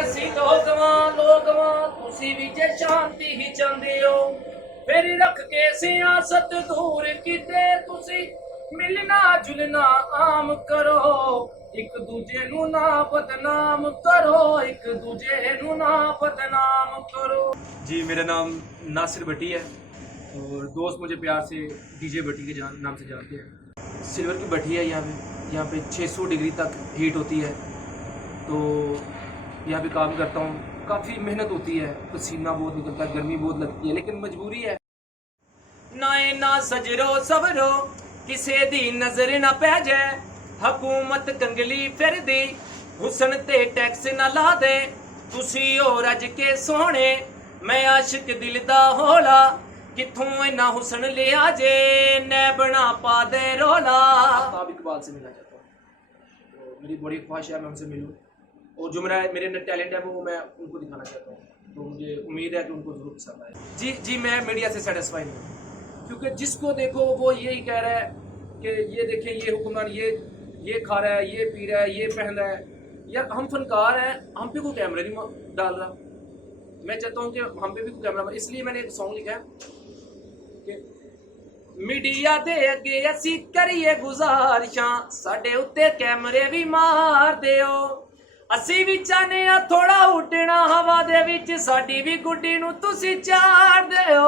ਅਸੀਂ ਲੋਗਵਾਂ ਤੁਸੀਂ ਵੀ ਜੇ ਸ਼ਾਂਤੀ ਹੀ ਚਾਹੁੰਦੇ ਹੋ ਫਿਰ ਰੱਖ ਕੇ ਸਿਆਸਤ ਦੂਰ ਕੀਤੇ ਤੁਸੀਂ ਮਿਲਣਾ ਜੁਲਣਾ ਆਮ ਕਰੋ ਇੱਕ ਦੂਜੇ ਨੂੰ ਨਾ ਬਦਨਾਮ ਕरो एक दूजे ਨੂੰ ना बदनाम करो। जी मेरा नाम नासिर भट्टी है और दोस्त मुझे प्यार से डीजे भट्टी के नाम से जानते हैं। सिल्वर की भट्टी है यहाँ पे 600 डिग्री तक हीट होती है, तो यहाँ पे काम करता हूँ। काफ़ी मेहनत होती है, पसीना बहुत निकलता है, गर्मी बहुत लगती है, लेकिन मजबूरी है। नाए ना सजरो सवरो किसे दी नजर ना पै जाए हकूमत कंगली फिर दी हुसन ते टैक्स ना ला दे तुसी हो रज के सोहने मैं आशिक दिल दा होला किथों इना हुसन लिया जे नै बना पा दे रोला। आफ्ताब इकबाल से मिलना चाहता हूँ, तो मेरी बड़ी ख्वाहिश है मैं उनसे मिलूँ और जो मेरे अंदर टैलेंट है वो मैं उनको दिखाना चाहता हूँ, तो मुझे उम्मीद है कि उनको जरूर पसंद आए। जी मैं मीडिया से सेटिस्फाइड हूँ, क्योंकि जिसको देखो वो यही कह रहा है कि ये देखें ये हुक्मरान ये खा रहा है, ये पी रहा है, ये पहन रहा है। यार हम फनकार हैं, हम पे कोई कैमरा नहीं डाल रहा। मैं चाहता हूँ कि हम पे भी कोई कैमरा, इसलिए मैंने एक सॉन्ग लिखा है कि मीडिया दे अगे असी करिए गुजारिशां साडे उत्ते कैमरे भी मार दिओ असी भी चाहने आ थोड़ा उड़ना हवा दे विच साडी भी गुड्डी नूं तुसी चाड़ दिओ।